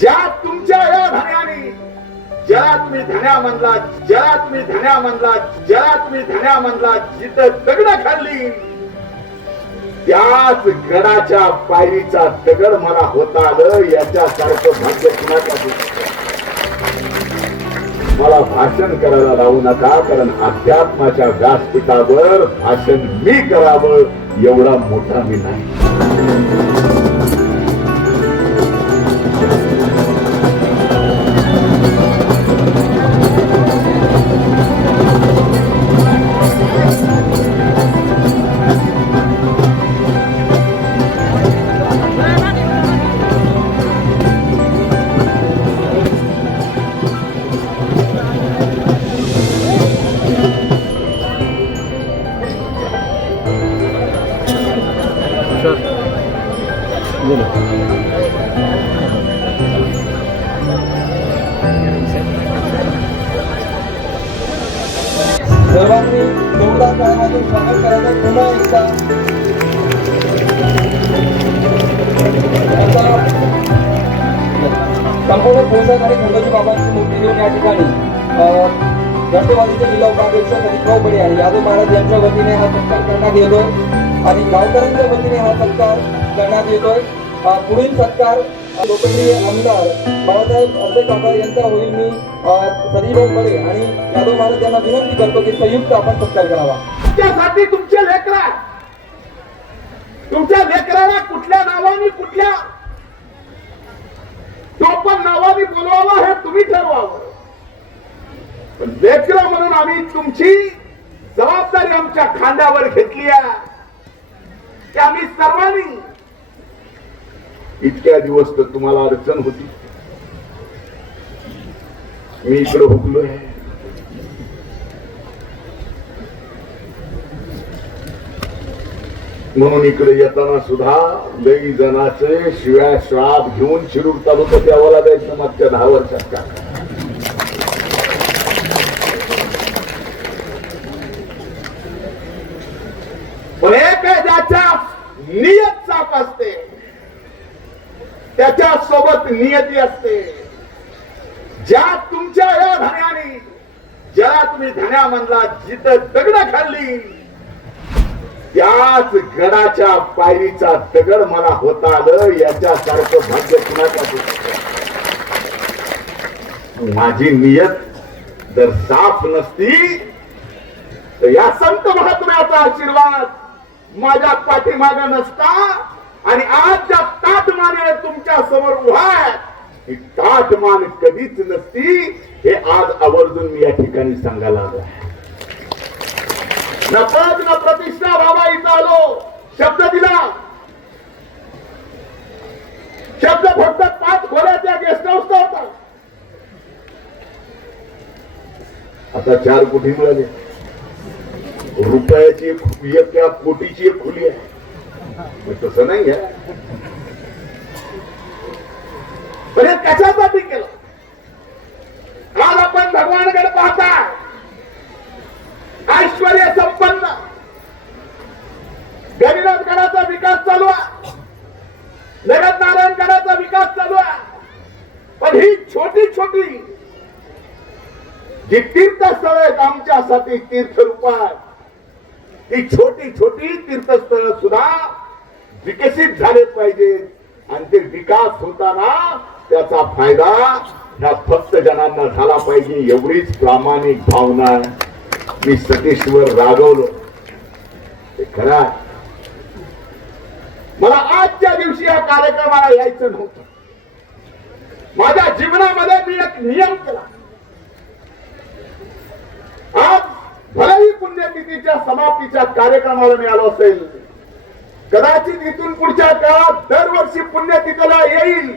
ज्या तुमच्या या धन्याने ज्याला तुम्ही धन्या म्हणला, ज्याला तुम्ही धन्या म्हणला, ज्याला तुम्ही धन्या म्हणला, जिथं दगड खाल्ली त्याच गडाच्या पायरीचा दगड मला होता आलं. याच्यासारखं भाग्य कुणाचं. मला भाषण करायला लावू नका, कारण अध्यात्माच्या व्यासपीठावर भाषण मी करावं एवढा मोठा मी नाही. सर्वांनी जोरदार टाळ्यांमधून स्वागत करायचं. पुन्हा एकदा संपूर्ण पोषक आणि खंडोजी बाबांची मूर्ती घेऊन या ठिकाणी राष्ट्रवादीचे जिल्हा उपाध्यक्ष हरीशभाऊ बडे आणि यादव महाराज यांच्या वतीने हा सत्कार करण्यात येतोय आणि गावकऱ्यांच्या वतीने हा सत्कार करण्यात येतोय. पुढील सत्कार लोकप्रिय आमदार बाळासाहेब अर्धेकाका यांचा होईल. मी हरीशभाऊ बडे आणि यादव महाराज यांना विनंती करतो की संयुक्त आपण सत्कार करावा. त्यासाठी तुमच्या लेकराला कुठल्या नावाने, कुठल्या टोपण नावाने बोलवावं हे तुम्ही ठरवावं. पण लेकरं म्हणून आम्ही तुमची जबाबदारी आमच्या खांद्यावर घेतली आहे की आम्ही सर्वांनी. इतक्या दिवस तर तुम्हाला अडचण होती, मी इकडे हुकलोय. म्हणून इकडे येताना सुद्धा लई जणाचे शिव्या श्राप घेऊन शिरूर तालुक्यात द्यावाला जायचं मागच्या 10 वर्षात का. पण एक ज्याच्या नियत साफ असते त्याच्या सोबत नियती असते. ज्या तुमच्या या धन्याने ज्याला तुम्ही धन्या म्हणला, जिथं दगड खाल्ली त्याच गडाच्या पायरीचा दगड मला होता आलं. याच्यासारखं भाग्य कुणाचं. माझी नियत जर साफ नसती तर या संत महात्म्याचा आशीर्वाद माझ्या पाठीमागे नसता. आणि आज ज्या ताटमाने तुमच्या समोर उभा आहे, ही ताटमान कधीच नसती. हे आज आवर्जून मी या ठिकाणी सांगायला आलो. न पद न प्रतिष्ठा, बाबा इथं आलो, शब्द दिला. शब्द फक्त 5 खोल्याच्या गेस्ट हाऊसचा होता. आता 4 कोटी मिळाले. रुपयाची एक कोटीची एक खोली आहे. तसं नाही आहे. पण हे कशासाठी केलं? आज आपण भगवानकडे पाहता, ऐश्वर्य संपन्न गणिनाथगडाचा विकास चालू आहे, जगत नारायणगडाचा विकास चालू आहे. पण ही छोटी छोटी जी तीर्थस्थळ आहेत आमच्यासाठी तीर्थरूप आहेत, ती छोटी छोटी तीर्थस्थळ सुद्धा विकसित झाले पाहिजेत. आणि ते विकास होताना त्याचा फायदा ह्या भक्त जनांना झाला पाहिजे, एवढीच प्रामाणिक भावना मी सतीशवर रागवलो. ते खरं आहे. मला आजच्या दिवशी या कार्यक्रमाला यायचं नव्हतं. माझ्या जीवनामध्ये मी एक नियम केला. आज भलेही पुण्यतिथीच्या समाप्तीच्या कार्यक्रमाला मी आलो असेल, कदाचित इथून पुढच्या काळात दरवर्षी पुण्यतिथीला येईल.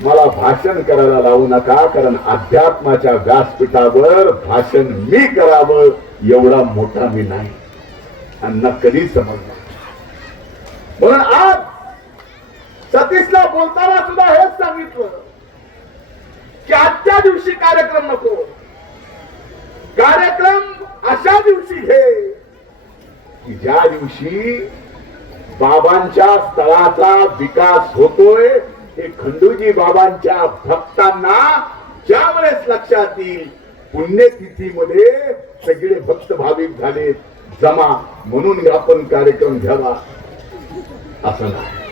मला भाषण करायला लावू नका, कारण अध्यात्माच्या व्यासपीठावर भाषण मी करावं एवढा मोठा मी नाही आणि न कधी समजणार. म्हणून आज सतीशला बोलताना सुद्धा हेच सांगितलं की आजच्या दिवशी कार्यक्रम नको, कार्यक्रम अशा दिवशी घे की ज्या दिवशी बाबांच्या स्थळाचा विकास होतोय हे खंडूजी बाबांच्या भक्तांना ज्यावेळेस लक्षात येईल, पुण्यतिथीमध्ये सगळे भक्त भाविक झाले जमा, म्हणून आपण कार्यक्रम घ्यावा असं नाही.